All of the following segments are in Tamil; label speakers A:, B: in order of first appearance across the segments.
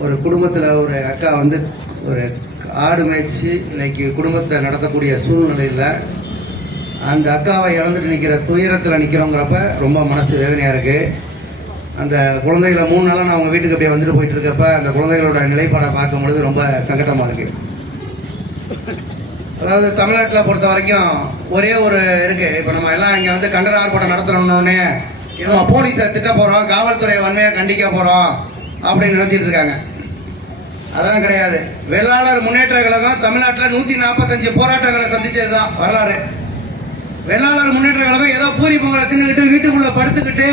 A: ஒரு குடும்பத்தில் ஒரு அக்கா வந்து ஒரு ஆடு மேய்ச்சி இன்னைக்கு குடும்பத்தை நடத்தக்கூடிய சூழ்நிலையில் அந்த அக்காவை இழந்துட்டு நிற்கிற துயரத்தில் நிற்கிறோங்கிறப்ப ரொம்ப மனசு வேதனையாக இருக்குது அந்த குழந்தைகளை மூணு நாளாக நான் அவங்க வீட்டுக்கு அப்படியே வந்துட்டு போயிட்டு இருக்கப்ப அந்த குழந்தைகளோட நிலைப்பாடை பார்க்கும் பொழுது ரொம்ப சங்கடமாக இருக்குது அதாவது தமிழ்நாட்டில் பொறுத்த வரைக்கும் ஒரே ஒரு இருக்குது இப்போ நம்ம எல்லாம் இங்கே வந்து கண்டன ஆர்ப்பாட்டம் நடத்தணும்னே ஏதோ போலீஸை திட்ட போகிறோம் காவல்துறையை வன்மையாக கண்டிக்க போகிறோம் அப்படின்னு நினச்சிட்டு இருக்காங்க. அதெல்லாம் கிடையாது. வேளாளர் முன்னேற்ற கழகம் தமிழ்நாட்டில் நூற்றி நாற்பத்தஞ்சு போராட்டங்களை சந்திச்சது தான் வரலாறு. வேளாளர் முன்னேற்ற கழகம் ஏதோ பூரி பொங்கலை தின்னுக்கிட்டு வீட்டுக்குள்ள படுத்துக்கிட்டு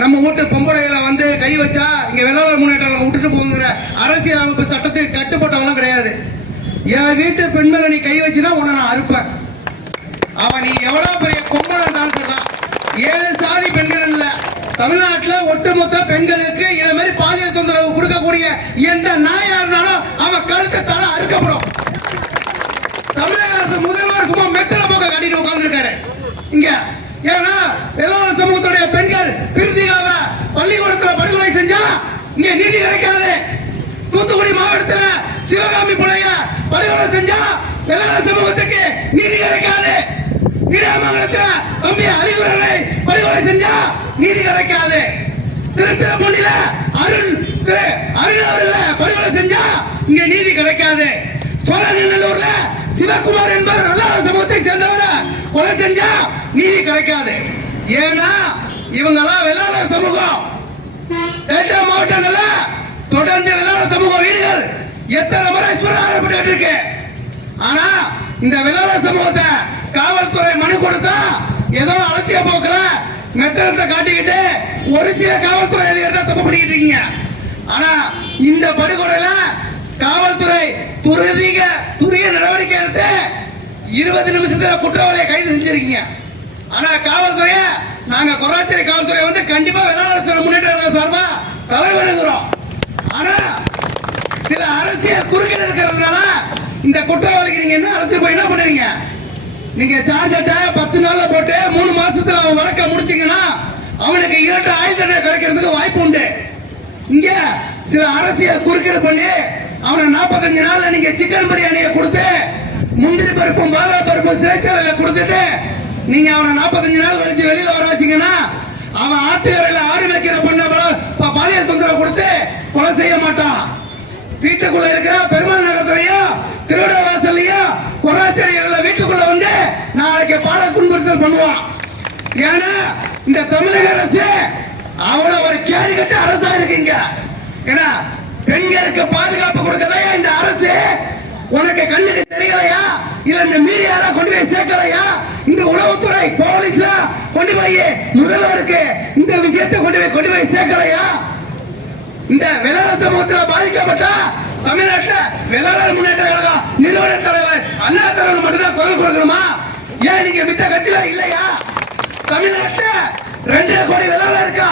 A: நம்ம வீட்டு பொம்பளைகளை வந்து கை வச்சா இங்க வேளாளர் முன்னேற்ற கழகம் விட்டுட்டு போகுங்கிற அரசியல் அமைப்பு சட்டத்துக்கு கட்டுப்பட்டவெல்லாம் கிடையாது. என் வீட்டு பெண்களை நீ கை வச்சுனா உன்னை நான் அறுப்பேன். அவன் நீ எவ்வளவு பெரிய கொம்பளை டான்சர் தான் ஏழு தமிழ்நாட்டுல ஒட்டுமொத்த பெண்களுக்கு இதை மாதிரி பாலியல் தொந்தரவு கொடுக்கக்கூடிய எந்த நாயா இருந்தாலும் அவன் கழுத்தை தலை அறுக்கப்படும். தமிழக அரசு முதல்வர் சும்மா மெத்தல பக்கம் கட்டிட்டு உட்கார்ந்துருக்காரு. இங்க ஏன்னா எல்லோரும் சமூகத்துடைய பெண்கள் பிரித்திகாவ பள்ளிக்கூடத்தில் படுகொலை செஞ்சா இங்க நீதி கிடைக்காது. தூத்துக்குடி மாவட்டத்துல சிவகாமி பிள்ளைய படுகொலை செஞ்சா வெள்ளாள சமூகத்துக்கு நீதி கிடைக்காது. நீடாமங்கலத்துல தம்பி அறிவுரை படுகொலை செஞ்சா நீதி கிடைக்காது. திருத்திரப்பள்ளியில அருண் திரு அருள் அவர்கள படுகொலை செஞ்சா இங்க நீதி கிடைக்காது. சோழநல்லூர்ல சிவகுமார் என்பவர் நல்ல சமூகத்தை சேர்ந்தவர கொலை செஞ்சா நீதி கிடைக்காது. ஏன்னா இவங்கெல்லாம் வெள்ளாள சமூகம். டெல்டா மாவட்டங்கள்ல தொடர்ந்து வெள்ளாள சமூக வீடுகள் எத்தனை முறை சூறாவளப்பட்டு இருக்கு. ஆனா இந்த வெள்ளாள சமூகத்தை காவல்துறை மனு கொடுத்தா ஏதோ அலட்சிய போக்கல மெத்தனத்தை காட்டிக்கிட்டு ஒரு சில காவல்துறை அதிகாரிகள் தப்பு பண்ணிக்கிட்டு இருக்கீங்க. ஆனா இந்த படுகொலையில காவல்துறை துரிதிக துரிய நடவடிக்கை எடுத்து இருபது நிமிஷத்துல குற்றவாளியை கைது செஞ்சிருக்கீங்க. ஆனா காவல்துறைய நாங்க கொராச்சேரி காவல்துறை வந்து கண்டிப்பா வேளாண் முன்னேற்ற கழகம் சார்பா தலைவணுகிறோம் ஆனா சில அரசியல் குறுக்கிட இருக்கிறதுனால இந்த குற்றவாளிக்கு நீங்க என்ன அரசு போய் என்ன பண்ணுவீங்க? நீங்க சார்ஜட்ட பத்து நாள்ல போட்டு மூணு மாசத்துல அவன் வழக்க முடிச்சீங்கன்னா அவனுக்கு இரண்டு ஆயுத கிடைக்கிறதுக்கு வாய்ப்பு உண்டு. இங்க சில அரசியல் குறுக்கீடு பண்ணி அவனை 45 நாள்ல நீங்க சிக்கன் பிரியாணியை கொடுத்து முந்திரி பருப்பும் மாதா பருப்பும் சிறைச்சாலையில கொடுத்துட்டு நீங்க அவனை 45 நாள் கழிச்சு வெளியில வர வச்சீங்கன்னா அவன் ஆட்டுக்கரையில ஆடு வைக்கிற பண்ண பழைய பாலியல் தொந்தரவு கொடுத்து கொலை செய்ய மாட்டான். வீட்டுக்குள்ள இருக்கிற பெருமாள் நகரத்துலயோ திருவிட வாசல்லையோ கொராச்சரியர்கள வீட்டுக்குள்ள வந்து நாளைக்கு பால துன்புறுத்தல் பண்ணுவான். ஏன்னா இந்த தமிழக அரசு அவ்வளவு ஒரு கேள்வி கட்ட அரசா இருக்கீங்க. ஏன்னா பெண்களுக்கு பாதுகாப்பு கொடுக்கலையா இந்த அரசு? உனக்கு கண்ணுக்கு தெரியலையா? இல்ல இந்த மீடியால கொண்டு போய் சேர்க்கலையா? இந்த உளவுத்துறை போலீஸ் கொண்டு போய் முதல்வருக்கு இந்த விஷயத்தை கொண்டு போய் கொண்டு போய் சேர்க்கலையா? இந்த வேளாண் சமூகத்தில் பாதிக்கப்பட்ட தமிழ்நாட்டில் வேளாண் முன்னேற்ற கழகம் நிறுவன தலைவர் அண்ணா சரவணன் மட்டும்தான் குரல் கொடுக்கணுமா? ஏன் நீங்க மித்த கட்சியில இல்லையா? தமிழ்நாட்டில் ரெண்டு கோடி வேளாளர் இருக்கா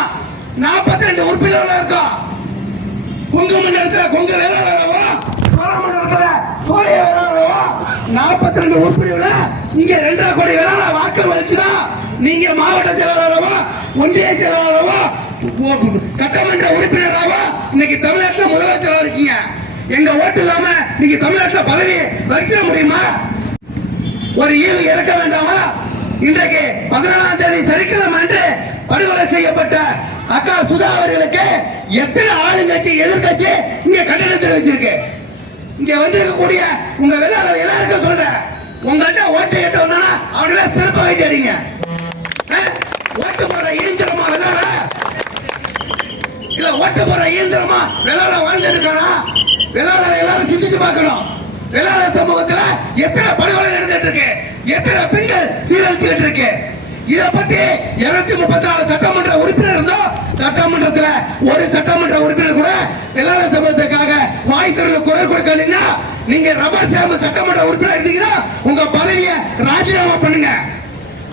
A: நாற்பத்தி ரெண்டு உறுப்பினர்கள் இருக்கா கொங்கு மண்டலத்துல கொங்கு வேளாளரவா சோழமண்டலத்துல சோழிய வேளாளரவா நாற்பத்தி ரெண்டு உறுப்பினர்கள் இங்க ரெண்டரை கோடி வேளாளர் வாக்கு வலிச்சுதான் நீங்க மாவட்ட செயலாளரவா ஒன்றிய செயலாளரவா சட்டமன்ற உறுப்பினராவோ இன்னைக்கு தமிழ்நாட்டில் முதலமைச்சராக இருக்கீங்க. எங்க ஓட்டு இல்லாம நீங்க தமிழ்நாட்டுல பதவி வகிச்சிட முடியுமா? ஒரு ஈவு இறக்க வேண்டாமா? இன்றைக்கு பதினாலாம் தேதி சனிக்கிழமை அன்று படுகொலை செய்யப்பட்ட அக்கா சுதா அவர்களுக்கு எத்தனை ஆளுங்கட்சி எதிர்கட்சி இங்க கண்டனம் தெரிவிச்சிருக்கு. இங்க வந்து இருக்கக்கூடிய உங்க வெளியாளர் எல்லாருக்கும் சொல்றேன். உங்கள்கிட்ட ஓட்டு எட்டு வந்தானா அவங்கள சிறப்பாக வைக்காதீங்க. ஓட்டு போற இயந்திரமா விளாட இல்ல ஓட்டு போற இயந்திரமா விளாட வாழ்ந்து இருக்கானா? வேளாள எல்லாரும் சிந்திச்சு பார்க்கணும். வேளாள சமூகத்துல எத்தனை படுகொலை நடந்துட்டு இருக்கு எத்தனை பெண்கள் சீரழிச்சுக்கிட்டு இருக்கு? இத பத்தி இருநூத்தி முப்பத்தி நாலு சட்டமன்ற உறுப்பினர் இருந்தோம். சட்டமன்றத்துல ஒரு சட்டமன்ற உறுப்பினர் கூட வேளாள சமூகத்துக்காக வாய் திறந்து குரல் கொடுக்கலைன்னா நீங்க ரபர் சேம்பு சட்டமன்ற உறுப்பினர் இருந்தீங்கன்னா உங்க பதவியை ராஜினாமா பண்ணுங்க.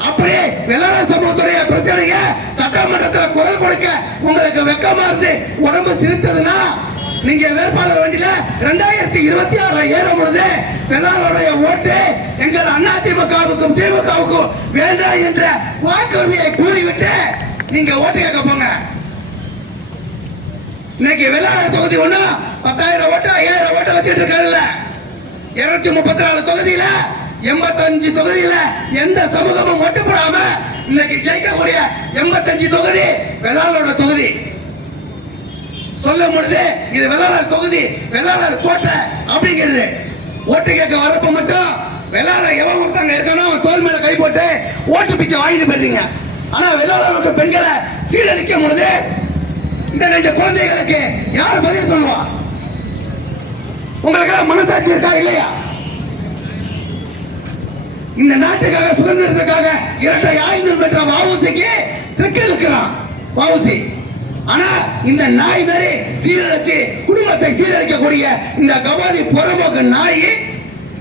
A: அப்படியே வெள்ளாள சமூகத்துடைய பிரச்சனைங்க சட்டமன்றத்துல குரல் கொடுக்க உங்களுக்கு வெக்கமா இருந்து உடம்பு சிரித்ததுன்னா நீங்க வேட்பாளர் வண்டியில ரெண்டாயிரத்தி இருபத்தி ஆறுல ஏறும் பொழுது வெள்ளாளருடைய ஓட்டு எங்கள் அதிமுகவுக்கும் திமுகவுக்கும் வேண்டாம் என்ற வாக்குறுதியை கூறிவிட்டு நீங்க ஓட்டு கேட்க போங்க. இன்னைக்கு வெள்ளாளர் தொகுதி ஒண்ணு பத்தாயிரம் வச்சுட்டு இருக்காருல்ல. இருநூத்தி முப்பத்தி நாலு தொகுதியில எண்பத்தஞ்சு தொகுதியில எந்த சமூகமும் ஒட்டுப்படாம இன்னைக்கு ஜெயிக்கக்கூடிய எண்பத்தஞ்சு தொகுதி வெள்ளாளோட தொகுதி. சொல்லும் பொழுது இது வெள்ளாளர் தொகுதி வெள்ளாளர் கோட்டை அப்படிங்கிறது. ஓட்டு கேட்க வரப்ப மட்டும் வெள்ளாளர் எவன் ஒருத்தங்க இருக்கானோ அவன் தோல் மேல கை போட்டு ஓட்டு பிச்சை வாங்கிட்டு போயிருங்க ஆனா வெள்ளாளரோட பெண்களை சீரழிக்கும் பொழுது இந்த ரெண்டு குழந்தைகளுக்கு யார் பதில் சொல்லுவா? உங்களுக்கு மனசாட்சி இருக்கா இல்லையா? இந்த நாட்டுக்காக சுதந்திரத்துக்காக இரட்டை ஆயுதம் பெற்ற வாவுசிக்கு சிக்கல் இருக்கிறான் வாவுசி ஆனா இந்த நாய் மாதிரி சீரழிச்சு குடும்பத்தை சீரழிக்கக்கூடிய இந்த கபாலி புறம்போக்கு நாய்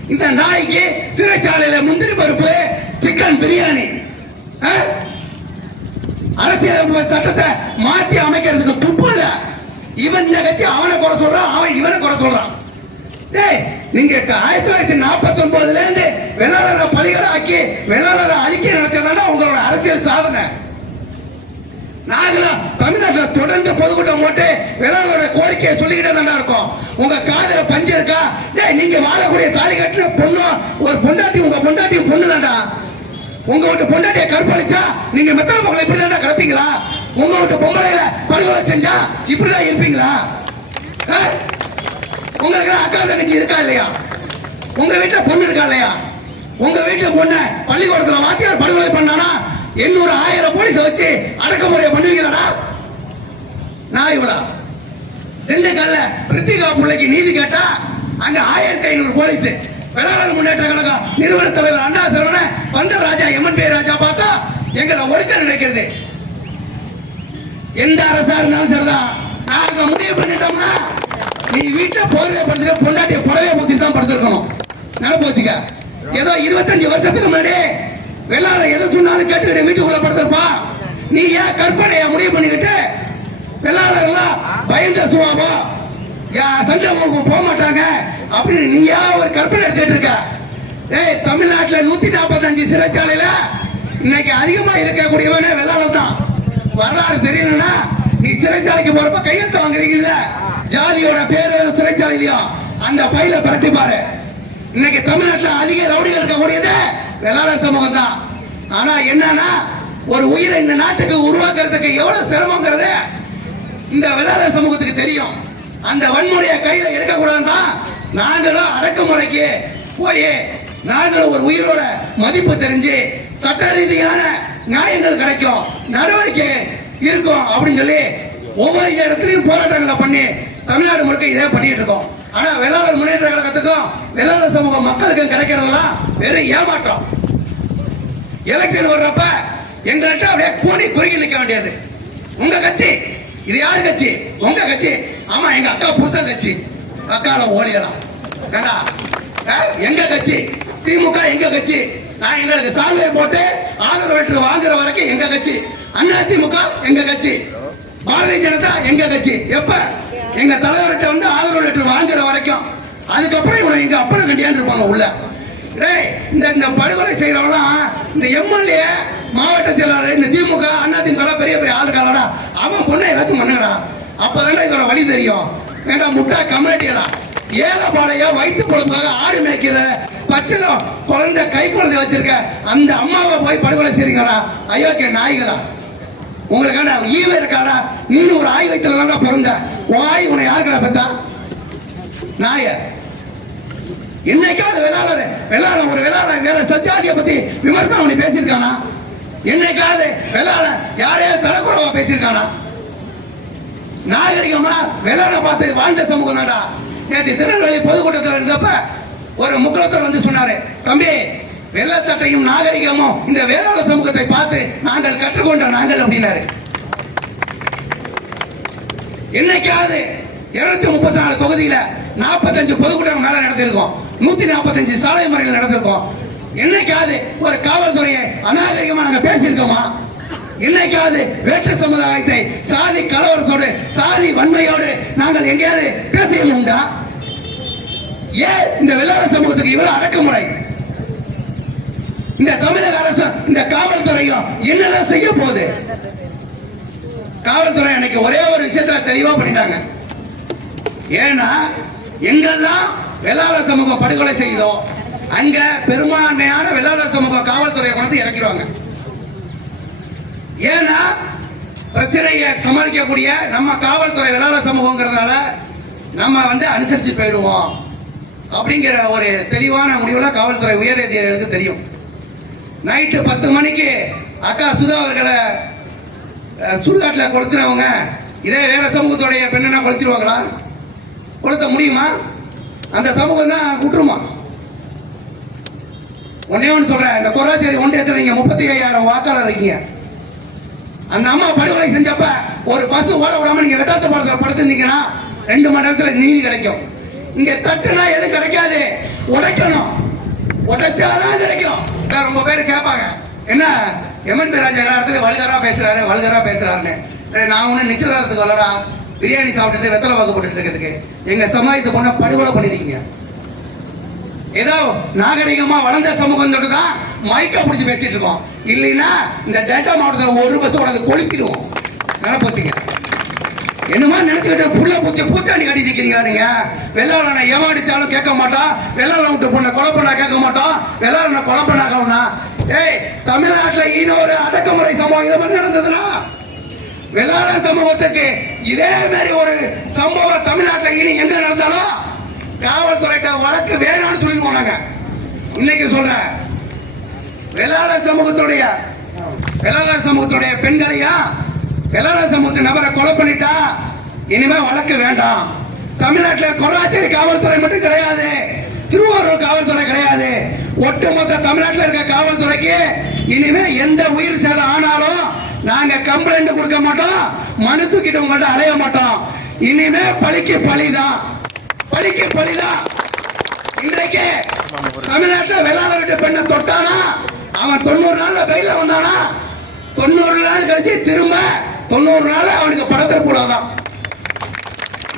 A: இந்த நாய்க்கு சிறைச்சாலையில முந்திரி பருப்பு சிக்கன் பிரியாணி ஆ? அரசியல் சட்டத்தை மாற்றி அமைக்கிறதுக்கு துப்பு இல்ல. இவன் இந்த கட்சி அவனை குறை சொல்றான் அவன் இவனை குறை சொல்றான். டேய் நீங்க ஆயிரத்தி தொள்ளாயிரத்தி நாற்பத்தி ஒன்பதுல இருந்து வெள்ளாளரை பலிகளை ஆக்கி வெள்ளாளரை அழிக்க நடத்தினா உங்களோட அரசியல் சாதனை. நாங்களும் தமிழ்நாட்டில் தொடர்ந்து பொதுக்கூட்டம் போட்டு விலங்குகளோட கோரிக்கையை சொல்லிக்கிட்டே தான் இருக்கோம். உங்க காதல பஞ்சு இருக்கா? டேய் நீங்க வாழக்கூடிய தாலி கட்டின பொண்ணு ஒரு பொண்டாட்டி உங்க பொண்டாட்டி பொண்ணு தாண்டா உங்க வீட்டு பொண்டாட்டியை கற்பழிச்சா நீங்க மெத்தன பொங்கலை இப்படி தாண்டா கிடப்பீங்களா? உங்க வீட்டு பொம்பளையில படுகொலை செஞ்சா இப்படிதான் இருப்பீங்களா? ஆ? உங்களுக்கு அக்கா தங்கச்சி இருக்கா இல்லையா? உங்க வீட்டுல பொண்ணு இருக்கா இல்லையா? உங்க வீட்டுல பொண்ணு பள்ளிக்கூடத்துல வாத்தியார் படுகொலை பண்ணானா எண்ணூறு ஆயிரம் போலீஸ் வச்சு அடக்குமுறை பண்ணுவீங்களா நான் இவ்வளோ திண்டுக்கல்ல பிரித்திகா பிள்ளைக்கு நீதி கேட்டா அங்க ஆயிரத்தி ஐநூறு போலீஸ் வேளாளர் முன்னேற்ற கழகம் நிறுவன தலைவர் அண்ணா Saravana Pandaraja M N P Raja பார்த்தா எங்களை ஒழுக்க நினைக்கிறது. எந்த அரசா இருந்தாலும் சரிதான். நாங்க முடிவு பண்ணிட்டோம்னா நீ வீட்டை போர்வை படுத்துக்க பொண்டாட்டிய புடவை ஊத்தி தான் படுத்திருக்கணும். நடப்பு வச்சுக்க ஏதோ இருபத்தஞ்சு வருஷத்துக்கு முன்னாடி வெள்ளாள எதை சொன்னாலும் கேட்டுக்கிட்டு வீட்டுக்குள்ள படுத்திருப்பா நீ ஏன் கற்பனையை முடிவு பண்ணிக்கிட்டு வெள்ளாளர்கள்லாம் பயந்த சுவாபம் யா சண்டை போக மாட்டாங்க. அப்படின்னு நீயா ஒரு கற்பனை எடுத்துட்டு இருக்க. ஏய் தமிழ்நாட்டில் நூத்தி நாற்பத்தஞ்சு சிறைச்சாலையில இன்னைக்கு அதிகமா இருக்கக்கூடியவனே வெள்ளாளம் தான். வரலாறு தெரியலன்னா நீ சிறைச்சாலைக்கு போறப்ப கையெழுத்து வாங்குறீங்கல்ல? ஜாதியோட பேரு சிறைச்சாலையிலயோ? அந்த பையில பரட்டி பாரு. இன்னைக்கு தமிழ்நாட்டில் அதிக ரவுடிகள் இருக்கக்கூடியது வெள்ளாளர் சமூகம் தான் ஆனா என்னன்னா ஒரு உயிரை இந்த நாட்டுக்கு உருவாக்குறதுக்கு எவ்வளவு சிரமங்கிறது இந்த வெள்ளாளர் சமூகத்துக்கு தெரியும். அந்த வன்முறையை கையில எடுக்கக்கூடாதுன்னா நாங்களும் அடக்குமுறைக்கு போய் நாங்களும் ஒரு உயிரோட மதிப்பு தெரிஞ்சு சட்ட ரீதியான நியாயங்கள் கிடைக்கும் நடவடிக்கை இருக்கும் அப்படின்னு சொல்லி ஒவ்வொரு இடத்துலையும் போராட்டங்களை பண்ணி தமிழ்நாடு முழுக்க இதே பண்ணிட்டு இருக்கோம். ஆனா வெள்ளாளர் முன்னேற்ற கழகத்துக்கும் வெள்ளாளர் சமூக மக்களுக்கும் கிடைக்கிறதெல்லாம் வெறும் ஏமாற்றம். எலெக்ஷன் வர்றப்ப எங்கள்கிட்ட அப்படியே கூடி குறுகி நிக்க வேண்டியது. உங்க கட்சி இது யாரு கட்சி? உங்க கட்சி. ஆமா எங்க அக்கா புதுசா கட்சி. அக்கால ஓடியலாம் ஏண்டா? எங்க கட்சி? திமுக எங்க கட்சி? நான் எங்களுக்கு சால்வை போட்டு ஆதரவு லெட்டர் வாங்குற வரைக்கும் எங்க கட்சி? அண்ணா திமுக எங்க கட்சி? பாரதிய ஜனதா எங்க கட்சி? எப்ப? எங்க தலைவர்கிட்ட வந்து ஆதரவு லெட்டர் வாங்குற வரைக்கும் அதுக்கப்புறம் இவனை எங்க அப்பனை கண்டியான்னு இருப்பாங்க உள்ள. டேய் இந்த இந்த படுகொலை செய்யறவங்களாம் இந்த எம்எல்ஏ மாவட்ட செயலாளர் இந்த திமுக அண்ணா திமுக பெரிய பெரிய ஆளுக்காரடா அவன் பொண்ணை ஏதாச்சும் பண்ணுங்கடா. அப்பதானே இதோட வழி தெரியும். வேண்டாம் முட்டா கம்யூனிட்டியடா ஏழப்பாளைய வயிற்று பொழுதுக்காக ஆடு மேய்க்கிற பச்சனம் குழந்தை கை குழந்தை வச்சிருக்க அந்த அம்மாவை போய் படுகொலை செய்றீங்களா அயோக்கிய நாய்களா உங்களுக்கான ஈவ இருக்காடா? நீனும் ஒரு ஆய் வயிற்றுல தான்டா பிறந்த. உன் ஆய் உன்னை யாருக்கடா பார்த்தா நாய என்னைக்காவது வெள்ளாளர் வெள்ளாளர் ஒரு வெள்ளாளர் வேற சத்தியாதிய பத்தி விமர்சனம் பண்ணி பேசியிருக்கானா? என்னைக்காவது வெள்ளாளர் யாரையாவது தரக்குறவா பேசியிருக்கானா? நாகரிகமா வெள்ளாள பார்த்து வாழ்ந்த சமூகம் தான்டா. நேற்று திருநெல்வேலி பொதுக்கூட்டத்தில் இருந்தப்ப ஒரு முக்குளத்தர் வந்து சொன்னாரு தம்பி வெள்ள சட்டையும் நாகரிகமும் இந்த வேளாள சமூகத்தை பார்த்து நாங்கள் கற்றுக்கொண்ட நாங்கள் அப்படின்னாரு. என்னைக்காவது இருநூத்தி முப்பத்தி நாலு தொகுதியில நாற்பத்தஞ்சு பொதுக்கூட்டம் மேல நடத்திருக்கோம் நூத்தி நாற்பத்தஞ்சு சாலை முறைகள் நடந்திருக்கோம். என்னைக்காவது ஒரு காவல்துறையை அநாகரிகமா நாங்க பேசியிருக்கோமா? என்னைக்காவது வேற்று சமுதாயத்தை சாதி கலவரத்தோடு சாதி வன்மையோடு நாங்கள் எங்கேயாவது பேசியது உண்டா ஏன் இந்த வெள்ளாள சமூகத்துக்கு இவ்வளவு அடக்குமுறை? இந்த தமிழக அரசு இந்த காவல்துறையும் என்னெல்லாம் செய்ய போகுது? காவல்துறை அன்னைக்கு ஒரே ஒரு விஷயத்துல தெளிவா பண்ணிட்டாங்க. ஏன்னா எங்கெல்லாம் வெள்ளாளர் சமூகம் படுகொலை செய்தோ அங்க பெரும்பான்மையான வெள்ளாளர் சமூகம் காவல்துறையை கொண்டு இறக்கிடுவாங்க. ஏன்னா பிரச்சனையை சமாளிக்கக்கூடிய நம்ம காவல்துறை வெள்ளாளர் சமூகங்கிறதுனால நம்ம வந்து அனுசரிச்சு போயிடுவோம் அப்படிங்கிற ஒரு தெளிவான முடிவுல காவல்துறை உயர் அதிகாரிகளுக்கு தெரியும். நைட்டு பத்து மணிக்கு அக்கா சுதா அவர்களை சுடுகாட்டில் கொளுத்துனவங்க இதே வேற சமூகத்துடைய பெண்ணா கொளுத்திடுவாங்களா? கொளுத்த முடியுமா? அந்த சமூகம் தான் விட்டுருமா ஒன்னே ஒன்று சொல்றேன். இந்த கொராச்சேரி ஒன்றியத்தில் நீங்க முப்பத்தி ஐயாயிரம் வாக்காளர் இருக்கீங்க. அந்த அம்மா படுகொலை செஞ்சப்ப ஒரு பஸ் ஓட விடாம நீங்க வெட்டாத்த பாலத்தில் படுத்துருந்தீங்கன்னா ரெண்டு மணி நேரத்தில் நீதி கிடைக்கும். இங்க தட்டுனா எதுவும் கிடைக்காது. உடைக்கணும். உடைச்சாதான் கிடைக்கும். ரொம்ப பேர் கேட்பாங்க. என்ன? எம்என் பி ராஜா எல்லா இடத்துல வல்கரா பேசுறாரு வல்கரா பேசுறாருன்னு. நான் ஒண்ணு நிச்சயதாரத்துக்கு வரடா பிரியாணி சாப்பிட்டு வெத்தலை வாக்கு போட்டுட்டு இருக்கிறதுக்கு. எங்க சமாளித்த பொண்ணை படுகொலை பண்ணிருக்கீங்க ஏதோ நாகரிகமா வளர்ந்த சமூகம் சொல்லிட்டு தான் மைக்க பிடிச்சி பேசிட்டு இருக்கோம். இல்லைன்னா இந்த டேட்டா மாவட்டத்தில் ஒரு பஸ் உடனே கொளுத்திடுவோம். நினைப்போச்சுங்க என்னமா நினைச்சுக்கிட்டு புள்ள பூச்சி பூச்சாண்டி கட்டி நிக்கிறீங்க நீங்க? வெள்ளாளனை ஏமாடிச்சாலும் கேட்க மாட்டோம் வெள்ளாளன் விட்டு பொண்ணை கொலை பண்ணா கேட்க மாட்டோம் வெள்ளாளனை கொலை பண்ணாக்கணும்னா ஏய் தமிழ்நாட்டில் இன்னொரு அடக்குமுறை சம்பவம் இதை மாதிரி நடந்ததுன்னா? வெள்ளாள சமூகத்துக்கு இதே மாதிரி ஒரு சம்பவம் தமிழ்நாட்டில் இனி எங்க நடந்தாலும் காவல்துறையிட்ட வழக்கு வேணாம்னு சொல்லி போனாங்க. இன்னைக்கு சொல்ற வெள்ளாள சமூகத்துடைய வெள்ளாள சமூகத்துடைய பெண்களையா வெள்ளாள சமூகத்து நபரை கொலை பண்ணிட்டா இனிமே வழக்கு வேண்டாம். தமிழ்நாட்டில் கொள்ளாச்சேரி காவல்துறை மட்டும் கிடையாது. திருவாரூர் காவல்துறை கிடையாது. ஒட்டுமொத்த தமிழ்நாட்டில் இருக்க காவல்துறைக்கு இனிமே எந்த உயிர் சேதம் ஆனாலும் நாங்க கம்ப்ளைண்ட் கொடுக்க மாட்டோம். மனு தூக்கிட்டு உங்கள்ட்ட அலைய மாட்டோம். இனிமே பழிக்கு பழிதான். பழிக்கு பழிதான். இன்றைக்கு தமிழ்நாட்டில் வெள்ளாள விட்டு பெண்ணை தொட்டானா? அவன் தொண்ணூறு நாள்ல வெயில வந்தானா? தொண்ணூறு நாள் கழிச்சு திரும்ப தொண்ணூறு நாள் அவனுக்கு படத்திற்குள்ளதான்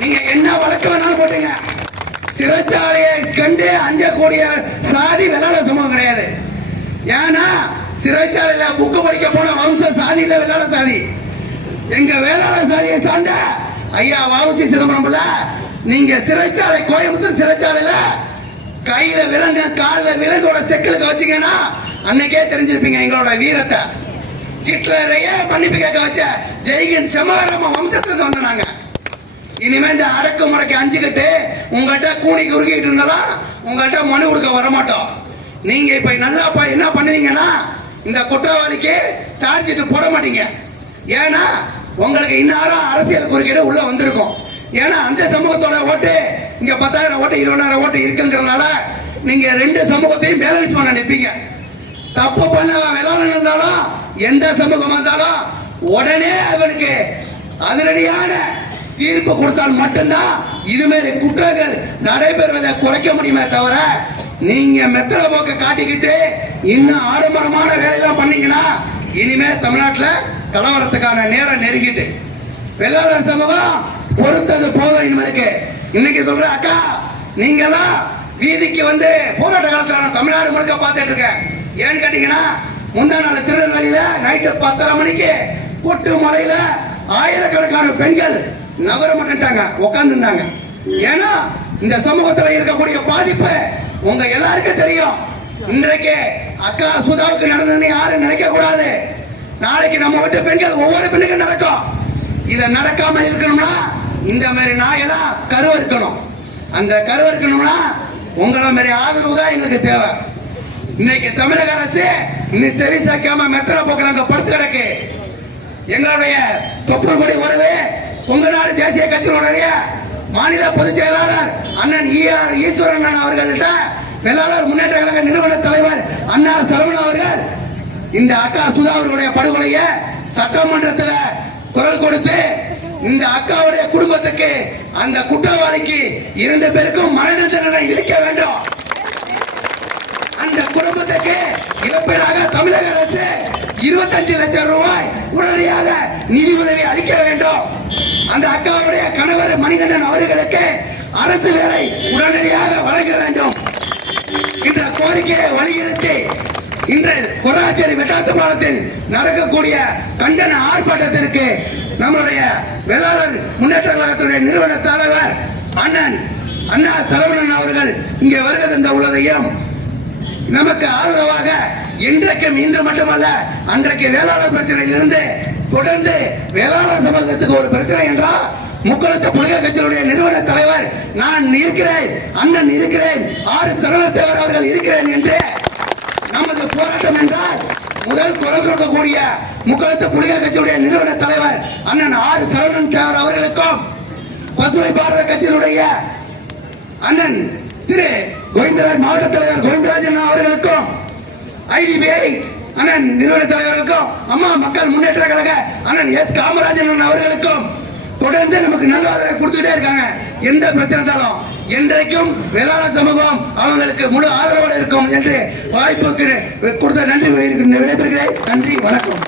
A: நீங்க என்ன வழக்கு வேணாலும் போட்டீங்க. சிறைச்சாலையை கண்டு அஞ்சக்கூடிய சாதி வெள்ளாள சமூகம் கிடையாது. ஏன்னா சிறைச்சாலையில புக்கு படிக்க போன வம்ச சாதியில வெள்ளாள சாதி. எங்க வேளாள சாதியை சார்ந்த ஐயா வாவுசி சிதம்பரம்ல நீங்க சிறைச்சாலை கோயம்புத்தூர் சிறைச்சாலையில கையில விலங்கு காலில் விலங்கோட செக்கிலுக்கு வச்சீங்கன்னா அன்னைக்கே தெரிஞ்சிருப்பீங்க எங்களோட வீரத்தை. ஹிட்லரையே மன்னிப்பு கேட்க வச்ச ஜெய்கின் செமாரம வம்சத்துக்கு வந்த நாங்க இனிமே இந்த அடக்குமுறைக்கு அஞ்சுக்கிட்டு உங்கள்கிட்ட கூணி குறுக்கிட்டு இருந்தாலும் உங்கள்கிட்ட மனு கொடுக்க வர மாட்டோம் நீங்க இப்ப நல்லா என்ன பண்ணுவீங்கன்னா இந்த குற்றவாளிக்கு சார்ஜ் போட மாட்டீங்க. ஏன்னா உங்களுக்கு இன்னாரம் அரசியல் குறுக்கீடு உள்ள வந்திருக்கும். ஏன்னா அந்த சமூகத்தோட ஓட்டு இங்க பத்தாயிரம் ஓட்டு இருபதாயிரம் ஓட்டு இருக்குங்கிறதுனால நீங்க ரெண்டு சமூகத்தையும் பேலன்ஸ் பண்ண நிற்பீங்க தப்பு பண்ண விளாட இருந்தாலும் எந்த சமூகம் வந்தாலும் உடனே அவனுக்கு அதிரடியான தீர்ப்பு கொடுத்தால் மட்டும்தான் இதுமாரி குற்றங்கள் நடைபெறுவதை குறைக்க முடியுமே தவிர நீங்க மெத்தல போக்க காட்டிக்கிட்டு இன்னும் ஆடம்பரமான வேலையெல்லாம் பண்ணீங்கன்னா இனிமே தமிழ்நாட்டில் கலவரத்துக்கான நேரம் நெருங்கிட்டு. வெள்ளாளர் சமூகம் பொறுத்தது போதும் இனிமேலுக்கு. இன்னைக்கு சொல்ற அக்கா நீங்கெல்லாம் வீதிக்கு வந்து போராட்ட காலத்துல நான் தமிழ்நாடு முழுக்க பார்த்துட்டு இருக்கேன். ஏன்னு கேட்டீங்கன்னா முந்தா நாள் திருநெல்வேலியில நைட்டு பத்தரை மணிக்கு கூட்டு மலையில ஆயிரக்கணக்கான பெண்கள் நகர மாட்டாங்க உட்காந்துருந்தாங்க ஏன்னா இந்த சமூகத்தில் இருக்கக்கூடிய பாதிப்பு உங்க எல்லாருக்கும் தெரியும். இன்றைக்கு அக்கா சுதாவுக்கு நடந்ததுன்னு யாரும் நினைக்க கூடாது. நாளைக்கு நம்ம வீட்டு பெண்கள் ஒவ்வொரு பெண்ணுக்கும் நடக்கும். இதை நடக்காம இருக்கணும்னா இந்த மாதிரி நாயெல்லாம் கருவ இருக்கணும் அந்த கருவ இருக்கணும்னா உங்களை மாதிரி ஆதரவு தான் எங்களுக்கு தேவை. இன்னைக்கு தமிழக அரசு இன்னும் சரி சாக்காம மெத்தன போக்கில் அங்க படுத்து கிடக்கு. எங்களுடைய தொப்புள் கொடி உறவு உங்க நாடு தேசிய கட்சியினுடைய மாநில பொதுச் செயலாளர் அண்ணன் ஈ ஆர் ஈஸ்வரன் அவர்கள்ட்ட வேளாளர் முன்னேற்ற கழக நிறுவன தலைவர் அண்ணா சரவணன் அவர்கள் இந்த அக்கா சுதா அவர்களுடைய படுகொலைய சட்டமன்றத்தில் குரல் கொடுத்து இந்த அக்காவுடைய குடும்பத்துக்கு அந்த குற்றவாளிக்கு இரண்டு பேருக்கும் மரண தண்டனை விதிக்க வேண்டும். அந்த குடும்பத்துக்கு இழப்பீடாக தமிழக அரசு இருபத்தஞ்சு லட்சம் ரூபாய் உடனடியாக நிதி உதவி அளிக்க வேண்டும். அந்த அக்காவுடைய கணவர் மணிகண்டன் அவர்களுக்கு அரசு வேலை உடனடியாக வழங்க வேண்டும். என்ற கோரிக்கையை வலியுறுத்தி இன்று கொராச்சேரி வெட்டாத்து பாலத்தில் நடக்கக்கூடிய கண்டன ஆர்ப்பாட்டத்திற்கு நம்முடைய வேளாளர் முன்னேற்ற கழகத்துடைய நிறுவன தலைவர் அண்ணன் அண்ணா சரவணன் அவர்கள் இங்கே வருகை தந்த உள்ளதையும் நமக்கு ஆதரவாக இன்றைக்கு இன்று மட்டுமல்ல அன்றைக்கு வேளாளர் பிரச்சனையிலிருந்து தொடர்ந்து வேளாளர் சமூகத்துக்கு ஒரு பிரச்சனை என்றால் முக்குளத்து புலிகள் கட்சியினுடைய நிறுவன தலைவர் நான் இருக்கிறேன் அண்ணன் இருக்கிறேன் ஆறு சரணத்தேவர் அவர்கள் இருக்கிறேன் என்று நமது போராட்டம் என்றால் முதல் குரல் கொடுக்கக்கூடிய முக்குளத்து புலிகள் கட்சியுடைய நிறுவன தலைவர் அண்ணன் ஆறு சரவணன் தேவர் அவர்களுக்கும் பசுமை பாரத கட்சியினுடைய அண்ணன் திரு கோவிந்தராஜ் மாவட்ட தலைவர் கோவிந்தராஜன் அவர்களுக்கும் ஐடிபிஐ அண்ணன் நிறுவன தலைவர்களுக்கும் அம்மா மக்கள் முன்னேற்ற கழக அண்ணன் எஸ் காமராஜன் அவர்களுக்கும் தொடர்ந்து நமக்கு நல்ல ஆதரவை கொடுத்துட்டே இருக்காங்க. எந்த பிரச்சனை இருந்தாலும் என்றைக்கும் வேளாண் சமூகம் அவங்களுக்கு முழு ஆதரவோடு இருக்கும் என்று வாய்ப்புக்கு கொடுத்த நன்றி விடைபெறுகிறேன். நன்றி வணக்கம்.